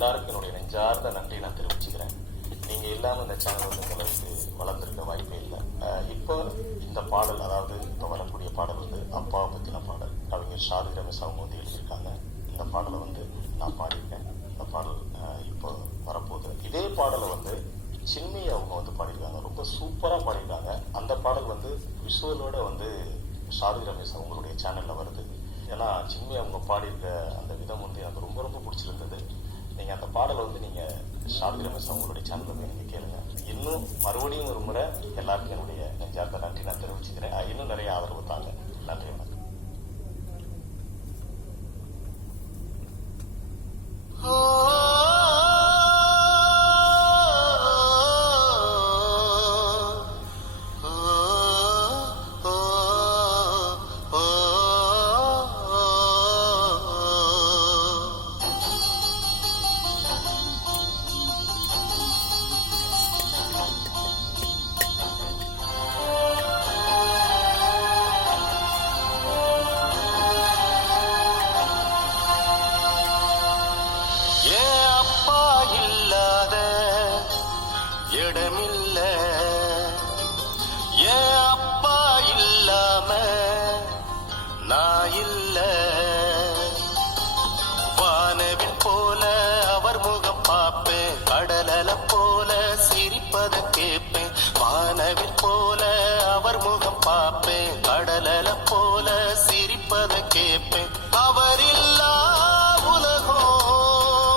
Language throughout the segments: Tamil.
எல்லாருக்கும் என்னுடைய நெஞ்சார்ந்த நன்றி நான் தெரிவிச்சுக்கிறேன். நீங்க இல்லாம இந்த சேனல் வந்து இந்த அளவுக்கு வளர்ந்துருக்க வாய்ப்பே இல்லை. இப்போ இந்த பாடல், அதாவது இப்போ வரக்கூடிய பாடல் வந்து அப்பாவை பத்தின பாடல். கவிஞர் ஷாதி ரமேஷ் அவங்க வந்து எழுதியிருக்காங்க. இந்த பாடலை வந்து நான் பாடியிருக்கேன். இந்த பாடல் இப்போ வரப்போகுது. இதே பாடலை வந்து சின்மி அவங்க வந்து பாடியிருக்காங்க. ரொம்ப சூப்பரா பாடியிருக்காங்க. அந்த பாடல் வந்து விஷுவலோட வந்து ஷாதி ரமேஷ் அவங்களுடைய சேனல்ல வருது. ஏன்னா சின்மி அவங்க பாடியிருக்க அந்த விதம் வந்து எனக்கு ரொம்ப ரொம்ப பிடிச்சிருந்தது. நீங்க அந்த பாடலை வந்து நீங்க ஷாதி ரமேஷ் அவங்களுடைய சேனல்ல போய் நீங்க கேளுங்க. இன்னும் மறுபடியும் ஒரு முறை எல்லாருக்கும் என்னுடைய நெஞ்சார்ந்த நன்றி நான் தெரிவிச்சுக்கிறேன். இன்னும் நிறைய ஆதரவு தாங்க. நன்றி, வணக்கம். இடமில்ல, ஏன் அப்பா இல்லாம நான் இல்ல. வானவில் போல அவர் முகம் பார்ப்பேன், கடலல போல சிரிப்பத கேட்பேன். வானவில் போல அவர் முகம் பார்ப்பேன், கடலல போல சிரிப்பத கேட்பேன். அவர் இல்லா உலகம்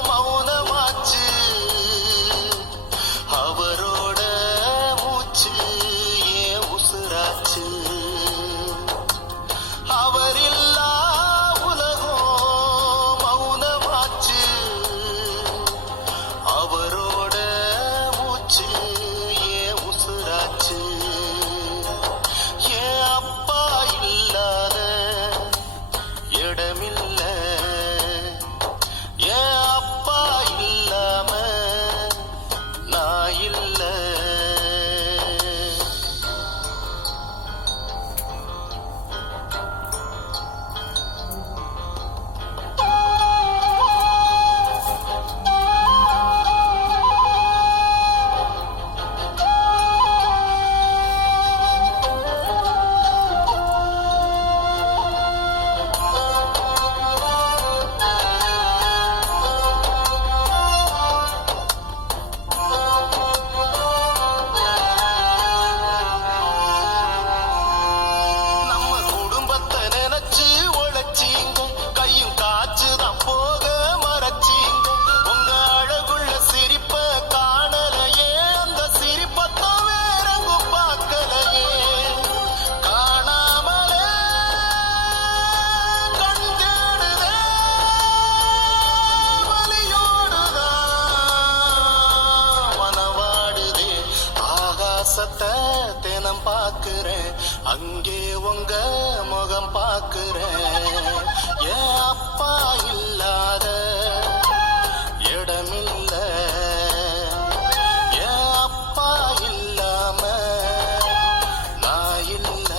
மௌனமாச்சு, அவரோட மூச்சு ஏன் உசுராச்சு. அவர் இல்லா உலகம் மௌனமாச்சு, அவரோட மூச்சு ஏன் உசுராச்சு. ஏன் அப்பா இல்லாத இடமில்ல, ஏன் அப்பா இல்லாம நான் இல்ல. தினம் பாக்குறேன், அங்கே உங்க முகம் பாக்குறேன். ஏன் அப்பா இல்லாத இடமில்ல, ஏன் அப்பா இல்லாம நான் இல்ல.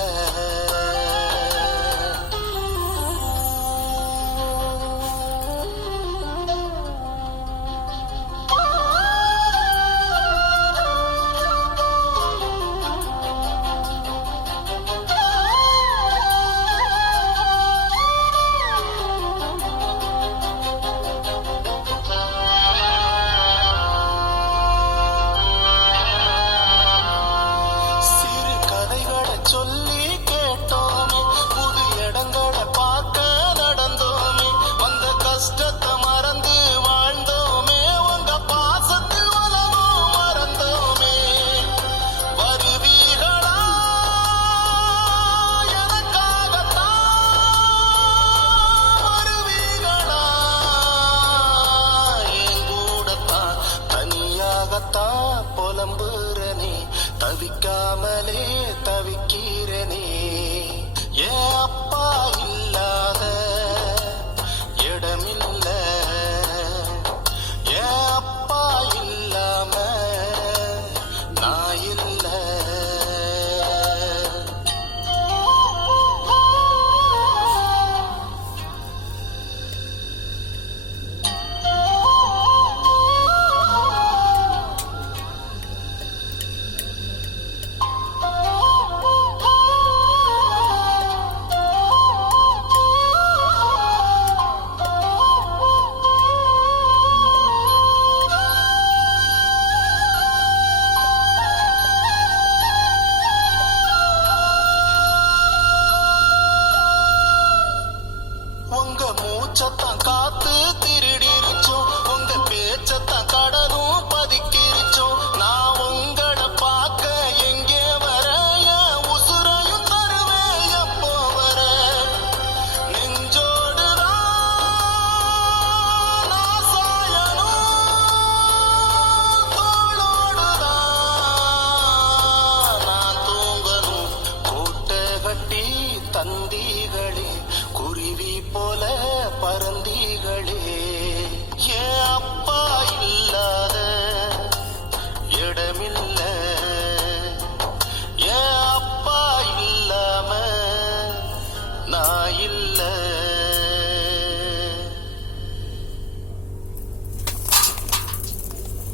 சொல்லி கேட்டோமே, புது இடங்களை பார்க்க நடந்தோமே, வந்த கஷ்டத்தை மறந்து வாழ்ந்தோமே, உங்க பாசத்தில் உலகம் மறந்தோமே. வருவீர்களா எனக்காகத்தான், வருவீர்களா என் கூடத்தான், தனியாகத்தான் புலம்புறனே, தவிக்காமலே தவிக்கிறனே. ஏன் அப்பா இல்லாத இடமில்ல, ஏன் அப்பா இல்லாம நான் இல்ல. திரி